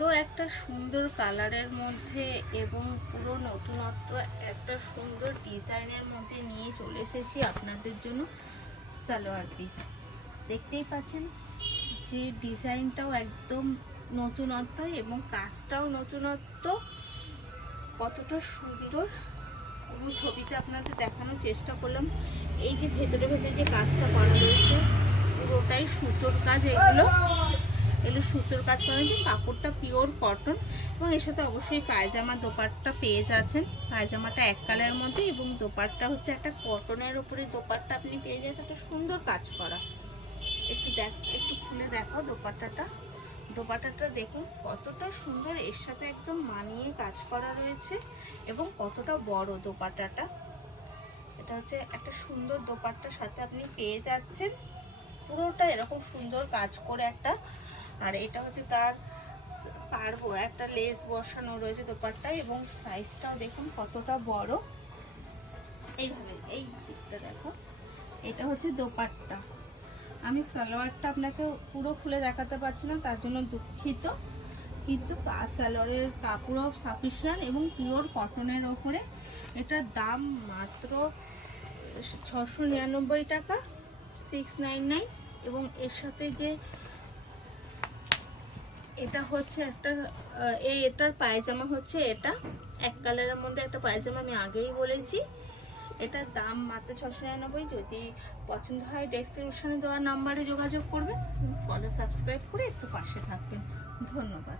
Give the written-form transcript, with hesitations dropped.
আরও একটা সুন্দর কালারের মধ্যে এবং পুরো নতুনত্ব একটা সুন্দর ডিজাইনের মধ্যে নিয়ে চলে এসেছি আপনাদের জন্য সালোয়ার পিস। দেখতেই পাচ্ছেন যে ডিজাইনটাও একদম নতুনত্ব এবং কাজটাও নতুনত্ব, কতটা সুন্দর পুরো ছবিতে আপনাদের দেখানোর চেষ্টা করলাম। এই যে ভেতরে ভেতরে যে কাজটা করা রয়েছে পুরোটাই সুতোর কাজ, এগুলো সুতোর কাজ করা হয়েছে। কাপড়টা পিওর কটন এবং এর সাথে অবশ্যই পায়জামা দোপাট্টা পেয়ে যাচ্ছেন। পায়জামাটা এক কালারের মধ্যে এবং দোপাট্টা হচ্ছে একটা কটনের উপরে দোপাট্টা আপনি পেয়ে যাচ্ছেন, একটা সুন্দর কাজ করা। একটু খুলে দেখাও দোপাট্টাটা। দোপাট্টাটা দেখুন কতটা সুন্দর, এর সাথে একদম মানিয়ে কাজ করা রয়েছে এবং কতটা বড় দোপাট্টাটা। এটা হচ্ছে একটা সুন্দর দোপাট্টার সাথে আপনি পেয়ে যাচ্ছেন, পুরোটা এরকম সুন্দর কাজ করে একটা। আর এটা হচ্ছে তার পারবো একটা লেস বসানো রয়েছে দোপাট্টা এবং সাইজটাও দেখুন কতটা বড়। এইভাবে এই দিকটা দেখো, এটা হচ্ছে দোপাট্টা। আমি সালোয়ারটা আপনাকে পুরো খুলে দেখাতে পারছি না, তার জন্য দুঃখিত, কিন্তু সালোয়ারের কাপড়ও সাফিসিয়েন্ট এবং পিওর কটনের ওপরে। এটার দাম মাত্র 699 টাকা, 699। এবং এর সাথে যে এটা হচ্ছে একটা এটার পায়জামা হচ্ছে, এটা এক কালারের মধ্যে একটা পায়জামা, আমি আগেই বলেছি এটার দাম মাত্র 699। যদি পছন্দ হয় ডেসক্রিপশনে দেওয়া নাম্বারে যোগাযোগ করবেন, ফলো সাবস্ক্রাইব করে একটু পাশে থাকবেন। ধন্যবাদ।